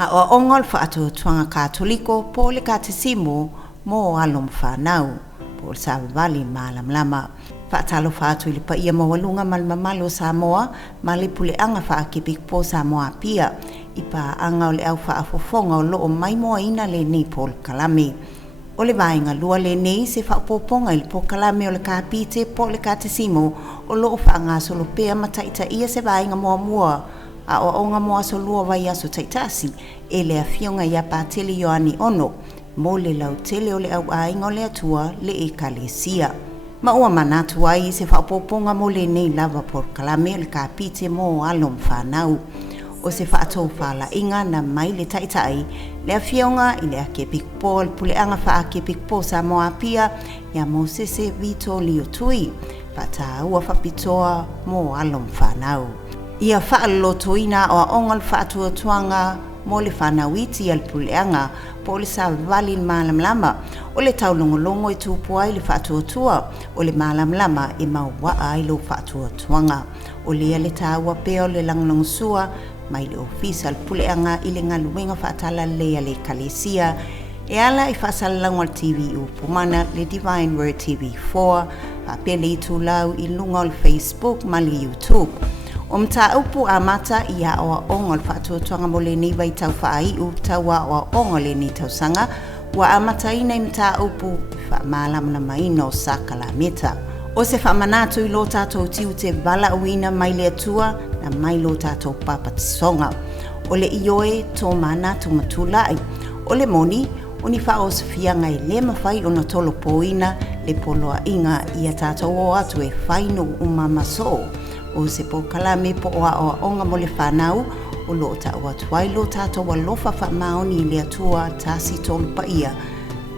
A o ongol whaatu tuanga katoliko po le katesimo mo alom whanau po sa vali malam lama. Whaatalo whaatu ili pa ia mawalunga malmamalo Samoa ma le pule anga whaakipik po Samoa pia ipa anga o le au whaafofonga o loo mai moa ina le nei po le kalame. O le vaenga lua le nei se whaapoponga ili po kalame o le kapite po le katesimo o loo whaanga solo pea mataita ia se vaenga moa mua a o onga moa so lua vai aso taitasi e le afionga ia pātele Ioani ono mo le lau tele o le au ainga o le atua le e kalesia. Ma ua manatu ai se whaapoponga mo le nei lava por kalame o le kapite mo alom whanau. O se whaatou whala inga na mai le taitai le afionga i le ake pikpo le puleanga wha ake pikpo Samoa pia ia mo sese vito lio tui whata ua whapitoa mo alom whanau. Ia whaalotoina o ongal whaatua tuanga mo le whanawiti al puleanga po le sa vali malam lama o le taulongolongo i tūpua i le whaatua tua o le malam lama i mauwaa i lo whaatua tuanga. O lea le tāua peo le langlong sua mai le ofisa al puleanga i le ngaluenga whaatala lea le kalesia e ala i whaasalango al TV upumana le Divine Word TV4 whapele i tūlau i lunga o Facebook ma le YouTube. O mta upu a mata i a oa ongol whaatuatuanga mo le ni vai tau whaaiu tau a oa ongol le ni tau sanga wa a mata ina i mta upu whaamalam na maino sakala meta. O se whaamanatu i lo tātou tiu te vala uina mai le atua na mai lo tātou papatisonga. O le ioe tō mana tō matulai. O le moni, o ni wha o safianga i le mawhai o na tolo poina le poloa inga i a tātou o atu e whaino umamaso. O se po kalame po oa oa onga mo le whanau o lo ta o atuai lo tātou wa lofa wha maoni le atua tāsi tolu pa ia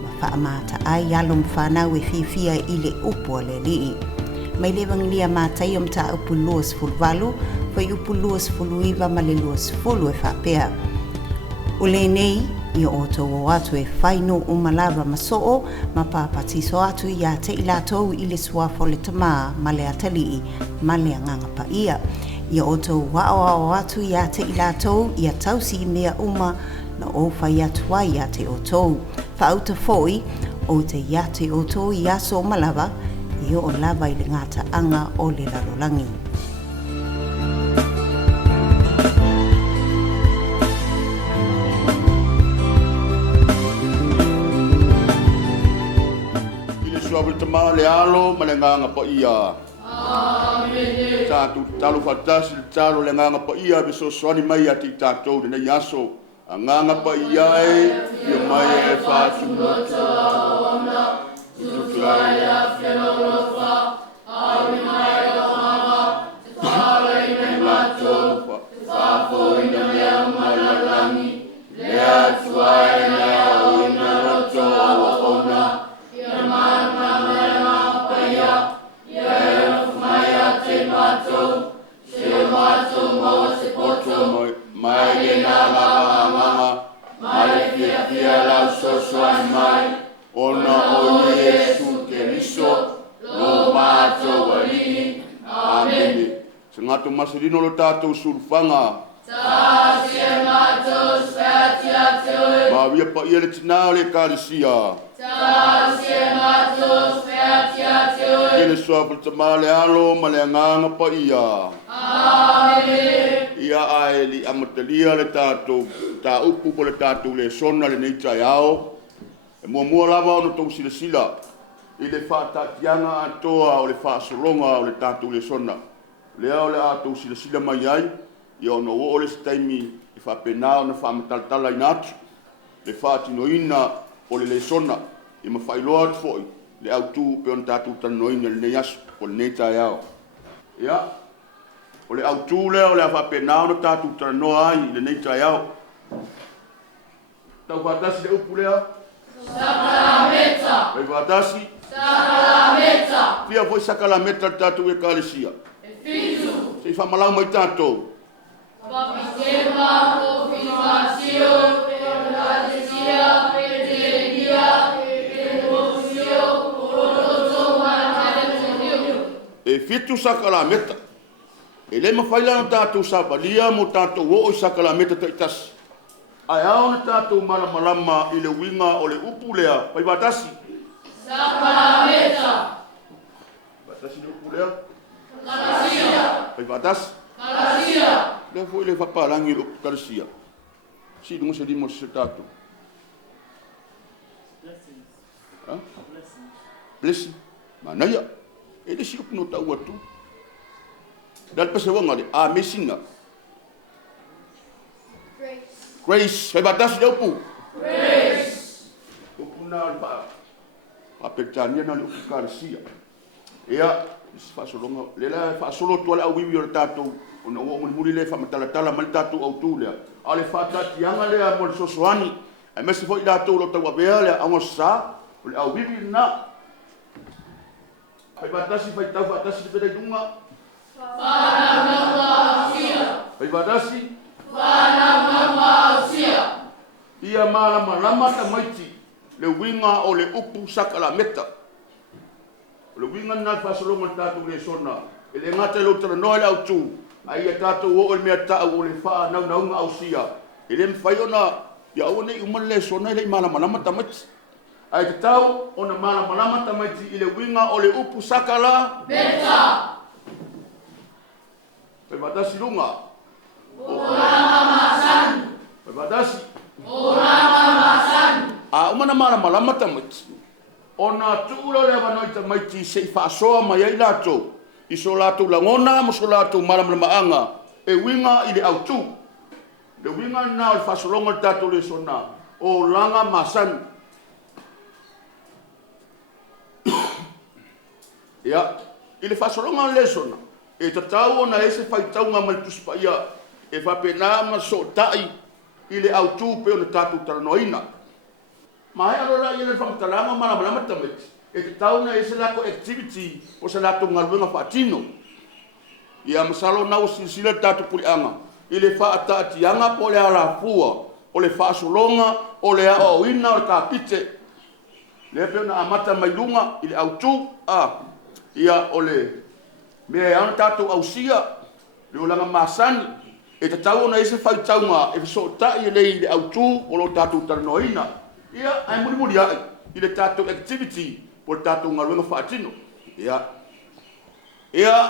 ma wha amata ai alom whanau e fia i le upo le lii. Mai le vangilia mātai om ta upu luas fulvalu whai upu luas fuluiva ma le luas fulu e whapea. O le nei i o tau o atu e whaino umalava masoo ma pāpatiso atu i a te ilatou i le suafo le tamaa ma le atalii ma le anganga pa ia. I o tau wao o atu i a te ilatou i a tausi i mea uma na o whai atua i a te o tau. Whauta foi o te i a te o tau i aso malava i o lava i le ngata anga o le lalolangi. Suavel tama le alo ma le nganga pa ia. Amen. Tātou talo fatasi le talo le nganga pa ia beso soani mai ati tātou de nei aso. A nganga pa ia e ia mai e fatu moto ona. Tutuai a whenorofa. Awe mai o mama. Tala i me matofa. Whafo i na mea malalangi. Lea tuai na o ina roto o ona. Mai le nganga mai fia la sosoai mai ona o Yesu Keriso lo mato walini amen. Sengato masirino lo tātou sulfanga tāsia mato spatia tue ma via pa ia le tina le kalesia tāsia mato spatia tue ele suavel tamale alo ma le nganga pa ia amen. Ia ai li amatalia le tātou tā upu po le tātou le sona le nei tai ao e mua lava ono tau sila i le whaatatianga atoa o le whaasolonga o le tātou le sona lea o le ātou sila mai ai i ono o le staimi i whapena o na whaamatalatala i natu le whaatinoina o le sona i mawhailoa atu foi le autu pe on tātou tanoina le nei asu o le nei tai ao ia o le autu lea o le whapena o na tātou tanoa ai le nei tai ao tau whatasi le upu lea Sakalameta Wai whatasi Sakalameta Pia foi sakalameta le tātou e kalesia Efisu Se i whamalau mai tātou Papitema o Fimasio Peonatesia Petelia Petelia Oroto Manatelia E fitu sakalameta E le mawhaila no tātou sabalia mo tātou o i sakalameta ta itas. Ai au na tātou malama i le winga o le upu lea. Pai batasi. Sakalameta. Batasi le upu lea. Kalasia. Pai batasi. Kalasia. Le foi le whaparangi o kalasia. Si dunga se limo se tātou. Blessing. Manaya. E le si upu no tau atu. Dal pese wanga le a mesinga. Grace, vai batasi le upu. Grace. Upu na le pa petania na le upu kalasia. Ia, fa solonga, le la fa solo to la wiwi o tātou. Ona o muri le fa matala mal tātou au tu le. Ale fa tatianga le mo le sosoani. E mesi foi tātou lo tau bea le amo sa, le au wiwi na. Vai batasi vai tau batasi le dunga. Vai batasi. Ia malama ta maiti le winga o le upu Sakalameta. Le winga na fasolonga tātou le sona. E le ngata lo tara noa le au tū. Ai a tātou o le mea tāu o le wha naunga au sia. E le mwhaiona ia o nei umana le sona i le malama ta maiti. Ai te tau o na malama ta maiti i le winga o le upu Sakalameta. Pe batasi lunga. Oranga masan. Pe batasi. Oranga masan. A umana malama ta maiti. Ona tuula le vanoi ta maiti se fasoa mai ai lato. I so lato langona mo so lato malamaanga. E winga i le autu. Le winga na o fasolonga tato le sona. O langa masan. Ya, i le fasolonga le sona. E tatau ona ese faitaunga mai tuspaia. E whapena ma so tai i le autu pe ona tato taranoina. Mai alora i le whamatalanga malama tameti. E te tauna e se lako activity o se lato ngalwenga whaatino. Ia masalo na o sinsila tatu kulianga. I le whaatatianga po le arafua. O le whaasolonga, o le aoina, o le kapite. Le peona amata mai lunga i le autu. Ia o le mea ana tatu ausia. Le olanga masani. E te tau na e se whaitaunga e so tai e le autu o lo tatu taranoina. Ia ai muri ai i le tatu activity por tatu ngalwenga whaatino. Ia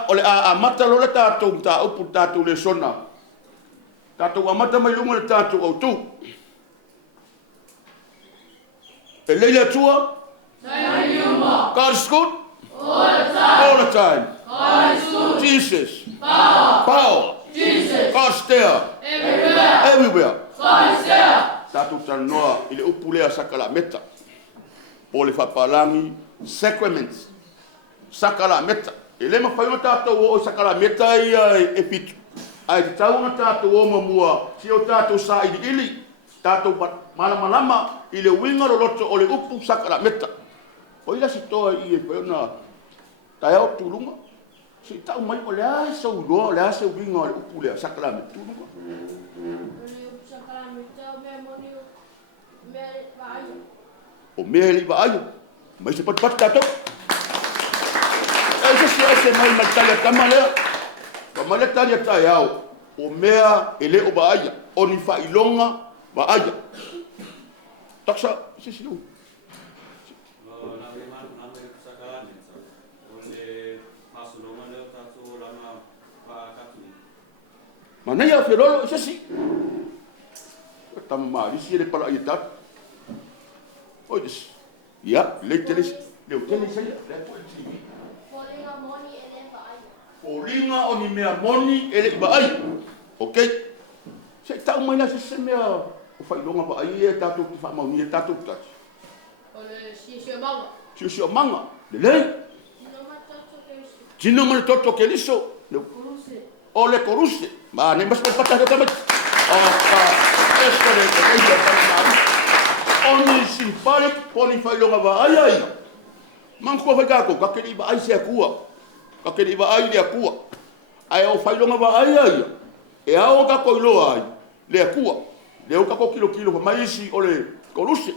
o le a mata lo le tatu ta upu tatu le sona. Tatu amata mai lunga le tatu au tu. E leila tua. God is good. All the time. God is good. Jesus. Power. Jesus. God's there. Everywhere. God is there. Tatu tanoa i le upu lea Sakalameta. O le whapalangi sacraments. Sakalameta. E le mawhaino tātou o Sakalameta ia e pitu. Ai te tauna tātou o mamua. Si o tātou sa i ili. Tātou malama i le winga roloto o le upu Sakalameta. O ila si toa i e whaina tai au tulunga. Si tau mai o le asa uloa, le asa winga o le upu lea Sakalameta. Tulunga. O mea li va aio. Mai se pat tātou. E se mai matalia tamalea. Tamalea talia tai au. O mea e le o va aia. O ni whailonga va aia. Taksa, se si u. Mana ia whirolo, se si. Tama marisi ele pala i tatu. Oides. Ia, le teles, le teles ia, le TV. Oringa o ni mea moni ele i baai. Okay. Se tau mai na se mea o whailonga baai e tatu ki whamauni e tatu tatu. O le sisio manga. Sisio manga. Le lei. Tino mana toto ke liso. O le koruse. Ma ne mas patata ka tamat. Escole de keia. Oni simpare poni whailonga baai ai. Manko whaikako, kakeri baai se akua. Kakeri baai le akua. Ai o whailonga baai ai. E ao kako iloa ai. Le akua. Le o kako kilo maisi o le koruse.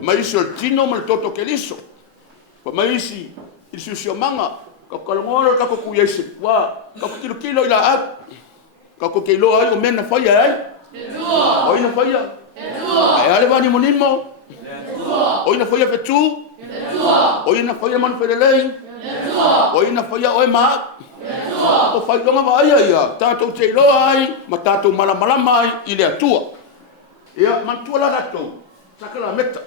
Maisi o tino ma le toto ke liso. Maisi il susio manga. Kako kalongoro kako kuiese. Kako kilo ila ak. Kako ke iloa ai o mena whaia ai. O ina whaia. Ai ale wani monimo. O ina whaia fetu. O ina whaia manu wherelei. O ina whaia oe maa. O whailonga wa aia ia. Tātou te iloa ai. Ma tātou malamalama ai i le atua. Ia mantua la ratou. Sakala meta.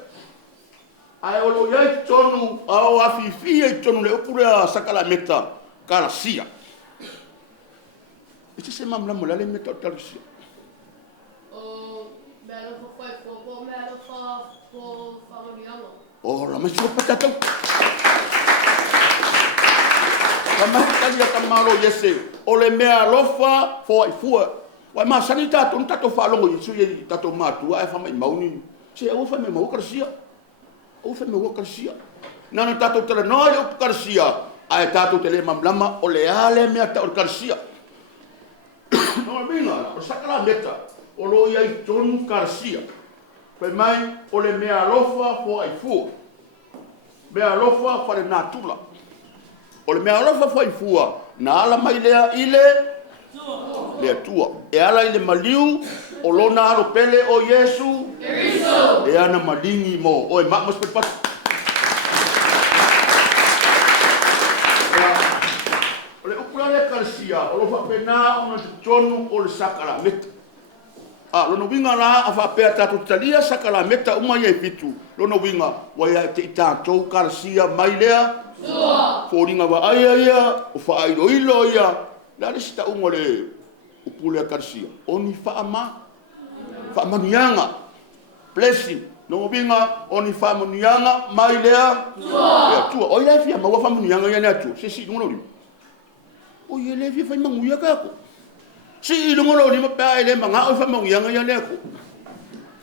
Ai olo iai tonu au awhiwhia i tonu le upurea sakala meta karasia. Iti se mamlamu lale meta o karasia. O mea lofa whai fōpō, mea lofa fō whamanianga. O la masi o patatau. La masi kari a tamaro yese. O le mea lofa fō ai fua. Wai maa sani tātou ni tātou whaalongo i sui e tātou mātua e whamai mauni. Se au whamai mau karasia. O fe me wakasia nana tatou tala no le karasia ai tatou tele mamlama o le ale me ta o karasia no minga o sakala meta o lo ia i tonu karasia pe mai o le mea lofa fo ai fu mea lofa fa le natula o le mea lofa fo ai fua na ala mai lea ile le tua e ala ile maliu o lona alo pele o Yesu Kristo e ana malingi mo o e mas pe pas o le upula le karasia o lo fa pena o na tonu o le sakala meta a lo no winga la a fa pe tatu talia sakala meta uma ye pitu lo no winga wa ya te tatou karasia mai lea fo ringa wa ia o fa ai lo ilo ia la le sta umole upula karasia oni fa ama whamanianga, blessing, no binga, oni whamanianga, mai lea, tua, oi lea fia, maua whamanianga ia nea tua, se si lungono rima. O ia lea fia whai manguia kako. Si lungono rima pēa ele manga, oi whamanianga ia nea ko.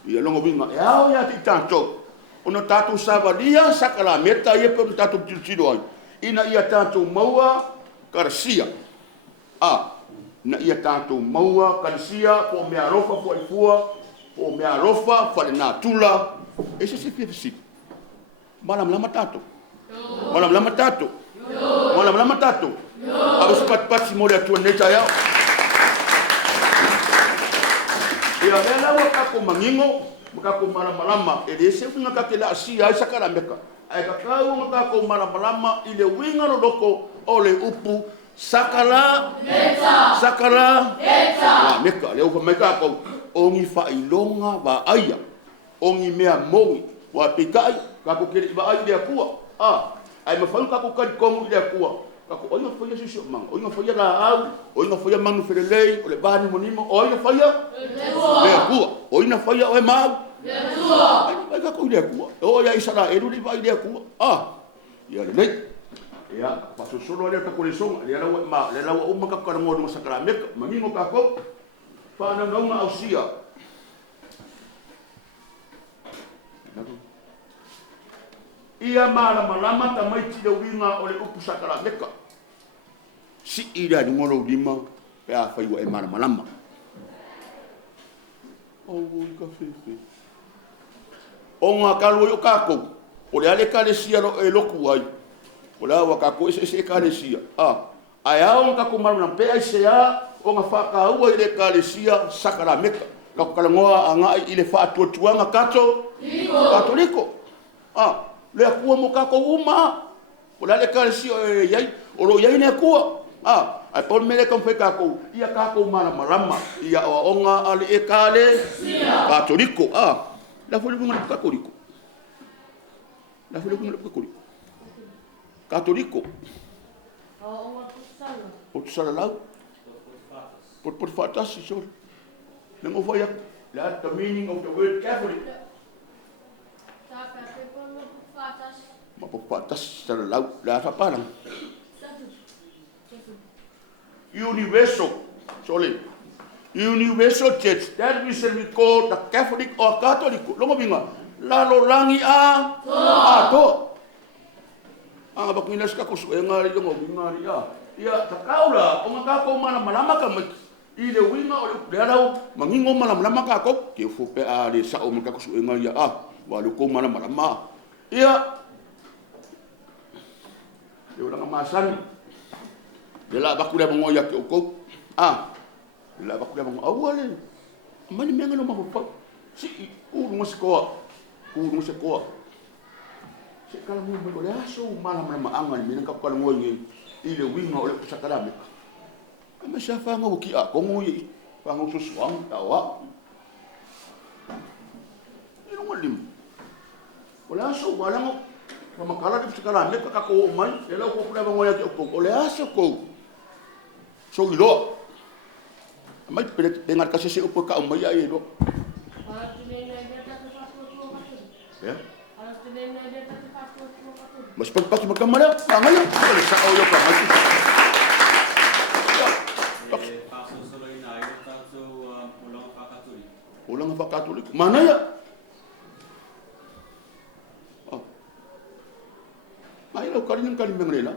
Ia longo binga, e au ia ti tātou. Ona tātou savalia, sakala meta, ia pe tātou tiro ai. Ina ia tātou maua, karasia. Na ia tātou maua, karasia, po mea rofa, po ai fua, o mea rofa, whare nā tula, e se fia fisi. Malam lama tātou. Malam lama tātou. Malam lama tātou. Awa se pat mo le atua neita iau. Ia mea lawa kako mangingo, kako malamalama, e le se winga kake la asia, ai sakara meka. Ai kakau kako malamalama, i le winga no loko o le upu, sakala meta. Sakala meta. Meka, le upa mai kako. Ongi whailonga wa aia. Ongi mea mogi. Wa pikai, kako kere wa aia lea kua. Ai mawhau kako kari kongu lea kua. Kako oinga whaia sisio manga. Oinga whaia la au. Oinga whaia manu wherelei. O le vani monimo. Oinga whaia lea kua. Oinga whaia oe mau. Lea kua. Ai kako lea kua. Oia isara eru li vai lea kua. Ia le nei. Ia, pasosolo lea kako le songa. Le lawa uma kako karangodu masakara meka. Mangingo kako. Whana naunga au sia. Ia malama ta mai tira winga o le upu sakala meka. Si ira ni ngoro lima pe a whaiwa e malama. O ka fefe. O ngā kalu o kako. O le ale kare sia e loku ai. O le awa kako e kare sia. Ai au kako malama pe ai sea o nga whakaua i le kalesia sakara meka. Kako kalangoa a ngai i le whaatuatuanga kato. Katoliko. Le akua mo kako uma. O le kalesia e iai. O lo iai ne akua. Ai pon mele kam whai kako. Ia kako marama. Ia o onga ale e kale. Katoliko. La whalipunga le kakoriko. La whalipunga le kakoriko. Katoliko. O tusala lau. Por fatasi so. Nengo faya. The meaning of the word Catholic. Ma por fatasi sala lau la parang. Universal. Sorry. Universal Church. That we shall be called the Catholic or Catholic. Longo binga. La lo langi to. Anga bakina ska ko ngari longo binga ia takaula o ngaka ko malama ka i le winga o le rau mangingo malama ka ko ke fu pe a le sa o maka ko su nga ia wa lu ko malama ia le ulang masan le la ba ku le mo ia ke ko le la ba ku le mo awale Mani menga no mapo. Si urunga sekoa. Urunga sekoa. Se kala mo mo le aso mala anga ni menga ka mo ngi ile winga ole kusakala me. Ama sa fa nga ki a ko ngi fa nga so swang tawa. Ino ngolim. Ole aso wala ngo pamakala di kusakala me ka ko mai ele ko pula ngoya ki ko ole aso ko. So ilo. Mai pengar kasi si upo ka umay ay do. Ya. Mas pagpaki magkamala, ngayon, sa oyo ka mati. Ulang fa Katolik. Mana ya? Oh. Mai lo karin mengrela.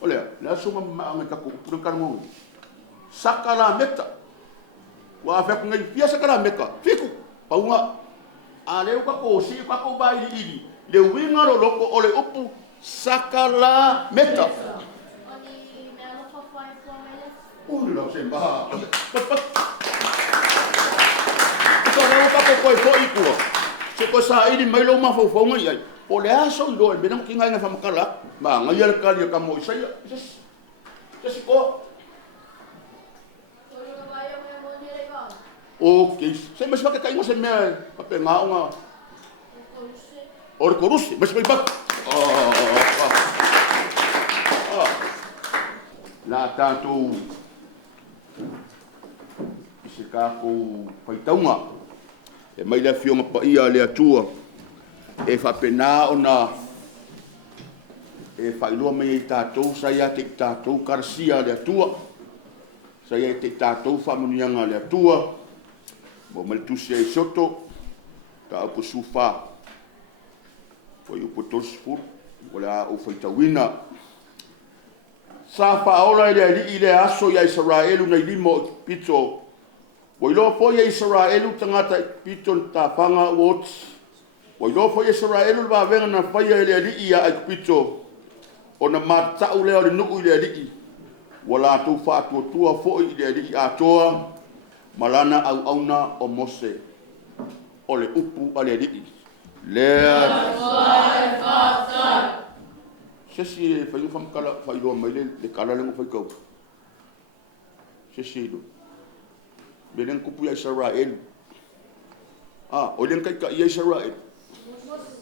Olha, la suma ma ka ku pun kan mo. Sakala meta. Wa fa ku ngai pia sakala meka. Fiku. Paunga. Ale ka ko si ka ko bai ili. Le winga ro loko ole upu sakala meta. Uli la semba. Kalau ka ko ko iku. Se ko sa ili mai lo ma fo fo ngai ai. Ole aso ndo be nam kinga nga fa makala. Ma ngai al kali ka mo sai. Just ko. Okay, saya masih pakai kain masih mel, apa ngau ngau. Orang kurus, masih pakai bak. Lah tanto, isikaku paitaunga. Mai la fio ngapa ia le atua. Fa pena ona. Fa ilua mai tatou saya tik tatou karsia le atua. Saya tik tatou fa munianga le atua. Mo maltusi ai soto ka ko sufa foi o potosfur wala o foi tawina sa fa ola ile aso ya Israelu na limo pito boilo foi Israelu tangata pito ta panga wot boilo foi Israelu ba venga na fa ile ia ai pito ona mata ule ole nu ile wala tu fa tu tua foi ile atoa malana au auna o Mose ole upu ale di le sesi fa yung fam kala fa ilo mai le kala le fa ko sesi do benen kupu ya Israel ole kai ka ya Israel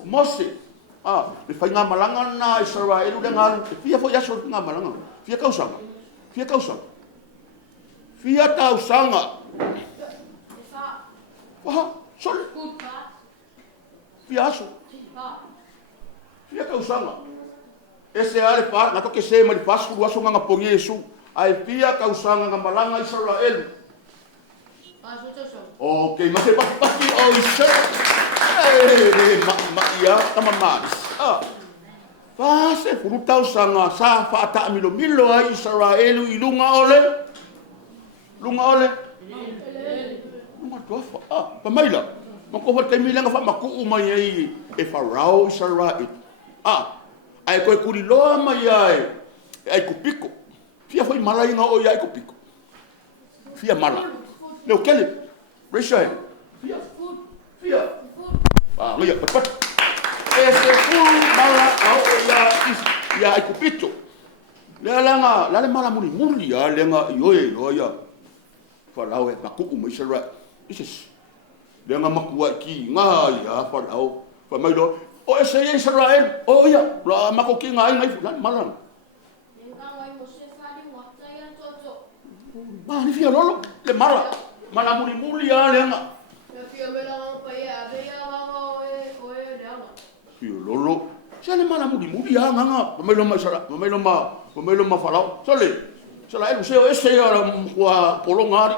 Mose le fa nga malanga na Israel le ngal fia fo ya so nga malanga fia kausa fia tausanga. Wah, sol. Fiaso. Fia kausanga. Ese ale par, na to que se mari pasu wa songa pongi Yesu. Ai fia kausanga ngamalanga Israel. Okay, mas pati o isa. Ya, tamamas. Fa se furu tausanga sa fa ta milo ai Israel ilunga ole. Lunga ole. Lunga tofa. Pamaila. Mako fa temila nga fa maku umai ai e farao Israel. Ai ko kulilo mai ai kupiko. Fia foi malai nga o ai kupiko. Fia mala. Leo kele. Risha. Fia. Ngia pat. Ese full mala au ya ai kupito. Lale mala muri ya lenga yoya. Falau e maku mo Israel. Isis. Dengan makua ki ngai ya falau. Famai do. O ese Israel. O ya, la maku ki ngai fulan malam. Ngai mo se fali mo tsaya toto. Ni fia lolo le mala. Mala muri ya lenga. Fia bela pa ya o e dama. Fia lolo. Sale mala muri ya nganga. Famai lo ma falau. Sale. Selain museo ese ya kwa polongari.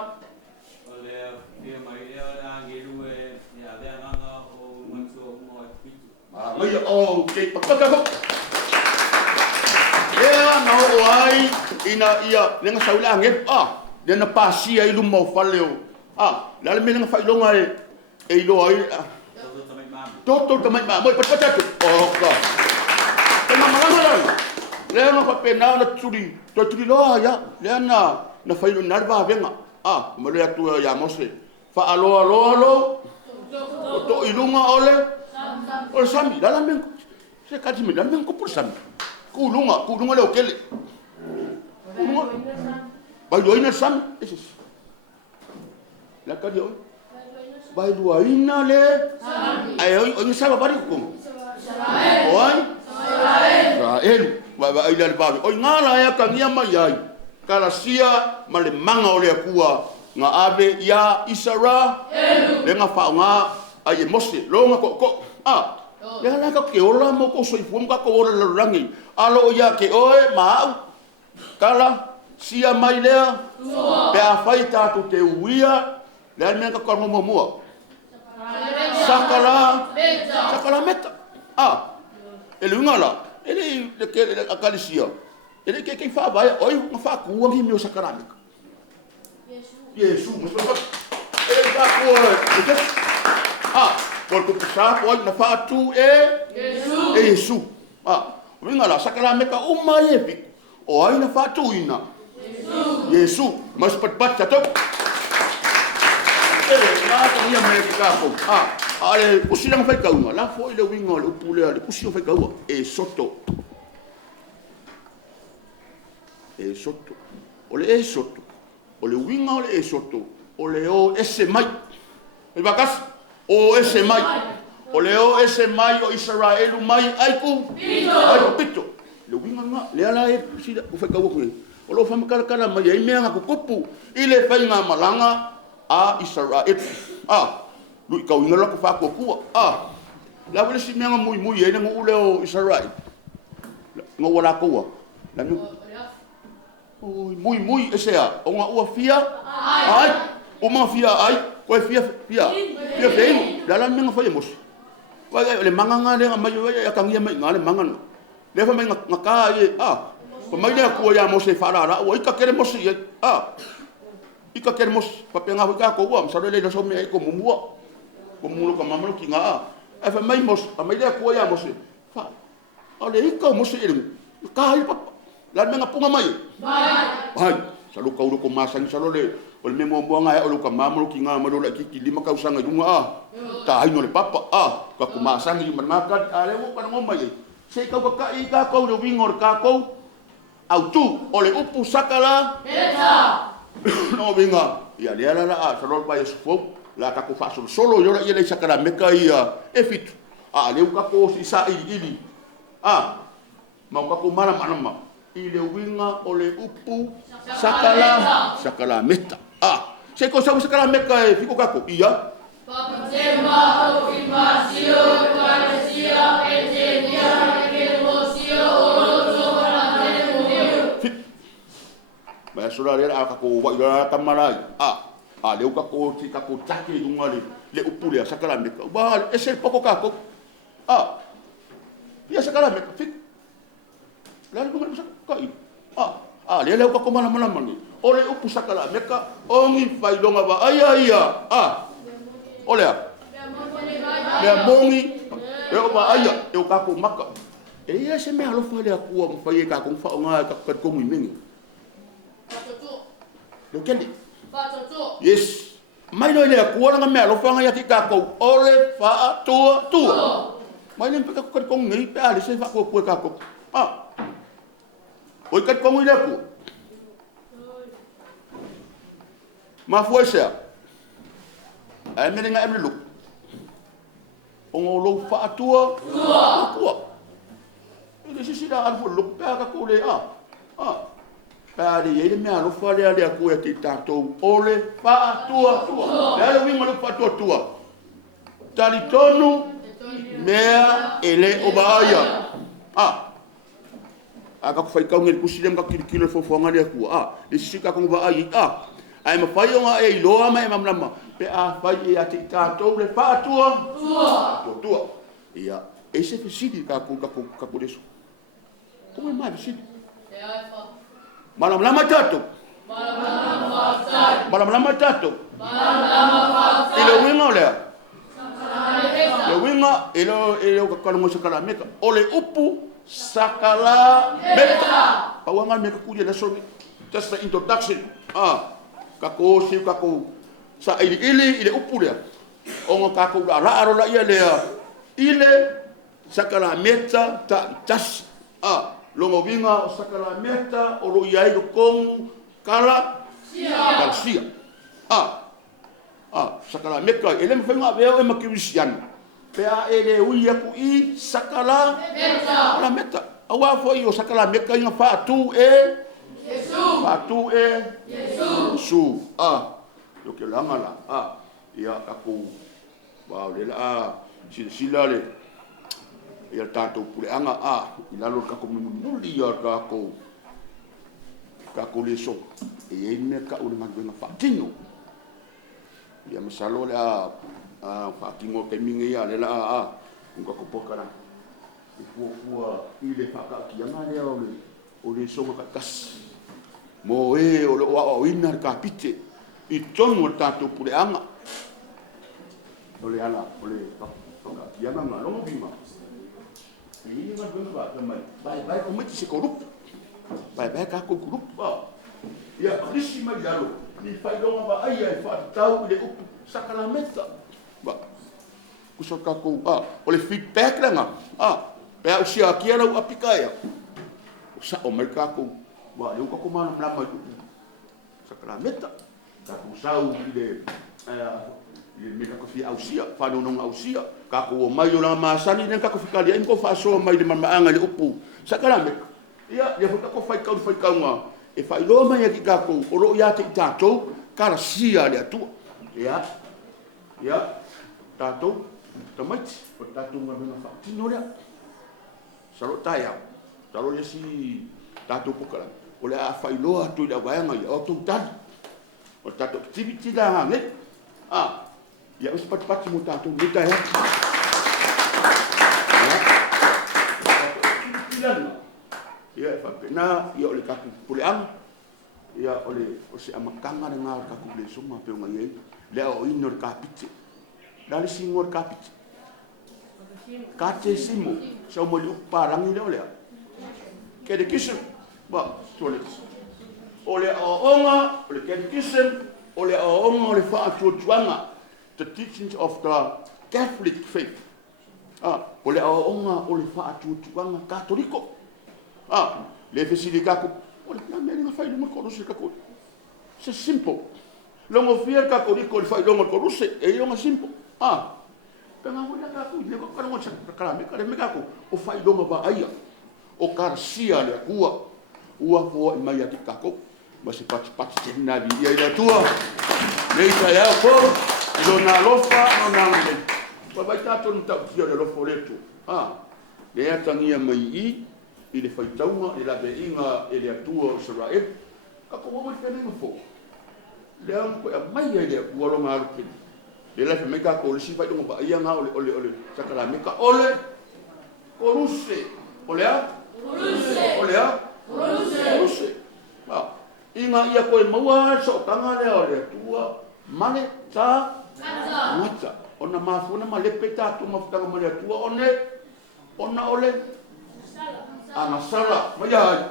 Ole dia mai dia angiru ya dia nganga o manso mo pitu. Ngai okay pakaka. Ya no ai ina ia lenga saula nge dia na pasi ai lu mau faleo. Lalu menga failonga e lo ai. Toto tamai ma mo patata. Ka. Tama malanga. Lenga fa pena na turi. Turi lo ya. Lenga na failo narva venga. Mo le atu ya Mose. Whaaloa o to ilunga ole sami. Lala men, se kati me, lala men kupur sami. Kulunga leo kele. Kulunga. Bai doina sami. La kari oi. Bai doina le. Ai oi saba bari kum. Oi. Israel. Bai le babi. Oi ngala ya kangia mai ai. Karasia male manga ole akua. Nga ave ya Isara. Le nga whaonga ai mose. Lo nga ko. Le ala ka ke ola mo ko soifuam ka ko ola larangi. Alo ya ke oe mau. Kala sia mai lea. Pe a whai tātou te uia. Le ala mea ka karo mua. Sakala meta. Ele ngala. Ele ke akalisia. Ele ke whawai. Oi nga whakuangi meo sakala meka. Yesus, mas ele tá por tu pensar, olha na fatu Jesus. Vinga lá, sakala meka uma epic. Olha na fatu ina. Jesus, mas pat tá top. Nada ia me ficar com. Ale, o sinal vai cair, lá foi o vinga, o pule ali, o sinal vai cair. Soto. Soto. Olha soto. Ole winga ole soto. Ole o ese mai. E bakas o ese mai. Ole o ese mai o Israel mai aiku. Pito. Le winga nga le ala e sida o fa kawo ko. Ole fa makara mai e mea ko kopu. Ile fa nga malanga a Israel. Lu ka winga la ko fa ko ku. La wele si mea muy e nga ule o Israel. Nga wala ko. La nu Muy esea, onga ua fia, ai, uma fia ai, koe fia, dala menga fai mos. Koe le manganga le mai ya kangia mai ngale mangano. Le fa mai ngaka ye, ko mai le ko ya mos e farara, o ika kere mos ye, ika kere mos, pa penga ka ko ua, sa le so me ko mumua. Ko mulo ka mamalo ki nga. Fa mai mos, mai le ko ya mos. Fa. Ale ika mos e ka ai papa. La menga punga mai. Hai, salu kau ko masang salole. Ol memo buanga ol ka mamro ki nga maro la ki lima kau sanga dunga Ta ai no le papa ka ku masang i manakat ale wo pa ngomai. Se kau ka i ka kau le wingor ka kau. Au tu ole upu sakala. Beta. No vinga. Ya le ala salol pa esfo la ka ku fa solo yo la ile sakala meka ia efit. Le ka ko si sa ili. Mau ka ku mana. Ile winga ole upu sakala meta. Se ko sa sakala meka e fiko kako ia. Papatema confirmacio parecia etenia emocio orozo para Ba sura le a kako wa ira tamarai. Le ka ko si kako take dunga le upu le sakala meka. Ba ese poko kako. Ia sakala meka fik. Lalu ko man kai. Le ka ko mana mani. Ole upu sakala meka ongi fai longa ba ia. Ole. Le mongi. E o ba ia e o ka ko maka. Ia se me alo fa le aku mo fai ka ko fa nga ka ko mu mingi. Le kendi. Yes. Mai no le aku nga me alo fa nga ya ki ka ko ole fa tua. Mai nem pe ka ko ngi pe ali se fa ko ka ko. Oi kat kongo ile ku. Ma foi se. Ai me nga emlu. Ongo lo fa tua. Ile si da alfo lo pa ka ko le Pa le ye me alo fa le ku ya ti tato ole fa tua. Le wi mo lo fa tua. Talitonu mea ele obaya. Ka fai kau ngel pusilem ka kilo fofonga le ku le sika ko ba ai ai ma fai nga e loa mai mamlama pe fai e ati tato le fa tua ia ese fisidi ka ku desu como mai fisidi mamlama tato ile winga le ile ka kana mo sakala meka ole upu sakala meta. Pawangan meka kuya na so just the introduction. Kako sa ili ile upu lea. O ngā kākou la aro la ia lea. Ile sakala meta ta tas. Longo vinga o sakala meta o lo iai lo kongu kala sia. Sakala meta ele me whainga veo e makiwisiana. Pea ele ui aku i sakala meta. Awa foi o sakala meta inga whaatu e Yesu. Yesu. Yo ke langa la. Ia aku wa le la sila le. Ia tātou pureanga i lalo kako minuli ia kako le so. E ene ka ule maguenga whaatino. Ia masalo le whaatingo ke mingi ia le la unga ko pokara. I fuafua i le whakaakianga lea o le songa kakas. Mo e o le o ina le kapite. I tonu o tātou pureanga. O le ala, o le whakaakianga ngā longo bima. Ini kan benda apa? Baik umat si korup, baik aku korup. Ya, risi majalo. Ni faidong apa ayah tahu dia up sakalameta. Kusok aku oleh feedback lah Pea usia kia lau apikaya. Usa o mereka aku. Dia aku mana lama itu sakalameta. Aku sau dia mereka ko fi ausia, fa no ausia. Kako o mai o la masani nen kako fikalia inko fa so mai de mamaanga le upu sakalame ia dia futa ko fai kau nga e fai lo mai ki kako o lo ia te tato kara sia le atu ia tato tamait o tato nga na fa tino le salo taya salo yesi tato pokala o le a fai lo atu le wanga ia o tu tan o tato activity da ne ya us pat mo tato dita ya ya fa pena ya ole kaku puleang ya ole o se amakanga nga kaku le suma pe ngai le o inor kapite dali singor kapite kate simo so mo lu parang ile ole ke de kisu ba tole ole o onga ole ke de kisu ole o onga ole fa atuanga the teachings of the Catholic faith. Ole aonga ole fa atuanga katoliko. Le fesili kako. Ole na meri nga fai lunga koruse kako. C'est simple. Longo fier kako liko le fai lunga koruse e yonga simple. Pena ngona kako le ko kana ngotsa kala me kale me kako o fai lunga ba aia. O karsia le kua. Ua fo mai ati kako. Masi pat na vi ia tua. Nei sai a fo Ilona lofa no nangde. Babai tato nta fia de lofa leto. Le atangia mai i le faitaunga i la beinga i le atua o Israel. Kako wama tenenga fo. Le anko e mai e le ualonga arukin. Le lefe meka ko le sifa idonga ba ia nga ole sakala meka ole koruse. Ole a? Koruse. Inga ia koe maua so tanga le ole atua. Mane ta Mata, ona mafuna malepe tatu mafutanga male tua ona ole anasala mayai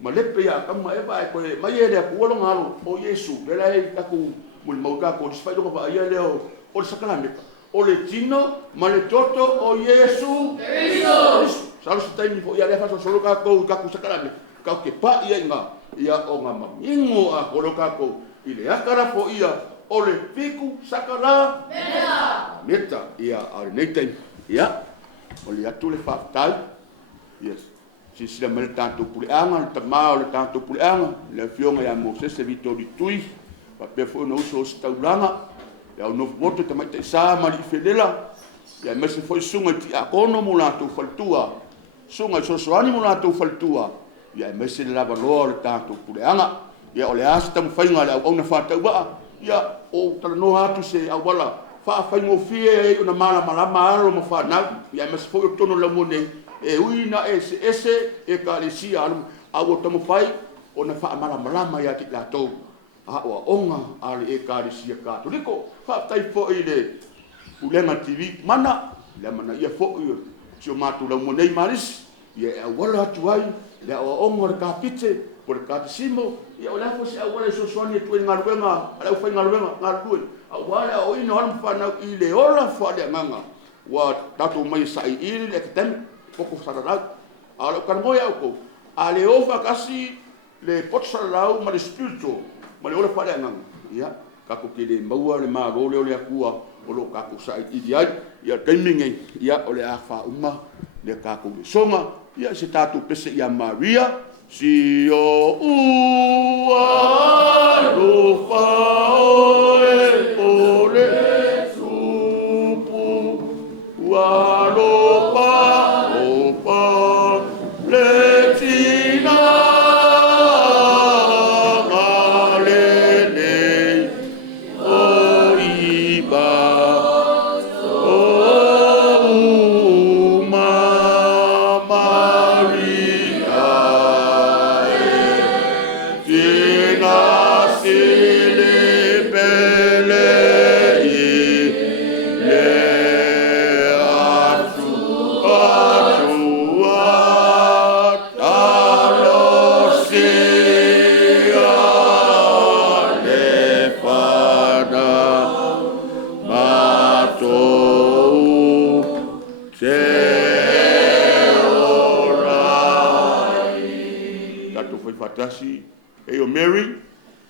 malepe ya kama eba ko mayele ko lo ngalo o Yesu le lai aku mul mauka ko sfaido ko ya leo o sakalame ole tino male toto o Yesu Cristo salu stai fo ya le fa solo ka ko sakalame ka ke pa ia inga ia o ngā mangingo a koro kako i le akara po ia o le piku sakara meta ia a le neitei ia o le atu le whaatai yes si sila mele tātou puleanga le tamā o le tātou puleanga le fionga ia Moses e vito di tui pa pefo na uso o staulanga ia o nofu boto tamai te saa mali i whelela ia mese foi sunga ti a kono mo lātou faltua sunga sosoani mo lātou faltua ia mese le lava loa le tātou puleanga ia o le asa tamu whainga le au na whātau waa ia o tala noha atu se au wala whaafai fie e una mala malama alo ma whanau ia mese fo o tono la mone e uina ese e ka le sia alu au o tamu whai o na wha mala malama ia ki lātou a oa onga ale e ka le sia katoliko whaatai fo i le ulenga TV mana le mana ia fo i sio mātou la mone i maris ia e au wala atu ai le o onga ka pite por katisimo ia ola fo se awale so so ni tu ngaruenga ala fa ngaruenga ngarue awala o ino han fa na ile ora fa le nganga wa tatu mai sai ile le ketem poko sarara ala kan moya ko ale ova kasi le potsalau ma le spiritual ma le ora fa le nganga ia ka ko kile maua le ma ro le akua o lo ka ko sai ia ia timing ia ole afa uma le ka ko songa ia se tatu pese ia Maria si o ua lo fa e ole supu ua lo pa o pa le tina ale o iba Hail Mary,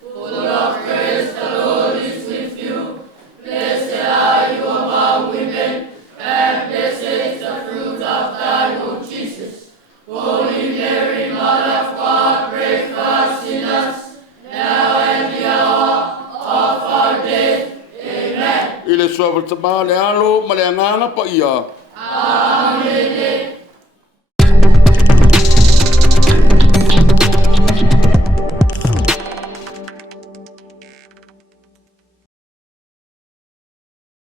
full of grace, the Lord is with you. Blessed are you among women, and blessed is the fruit of thy womb, Jesus. Holy Mary, Mother of God, pray for us sinners, now and the hour of our death. Amen. Ile suavel taba le alo, ma le anganga pa ia. Amen.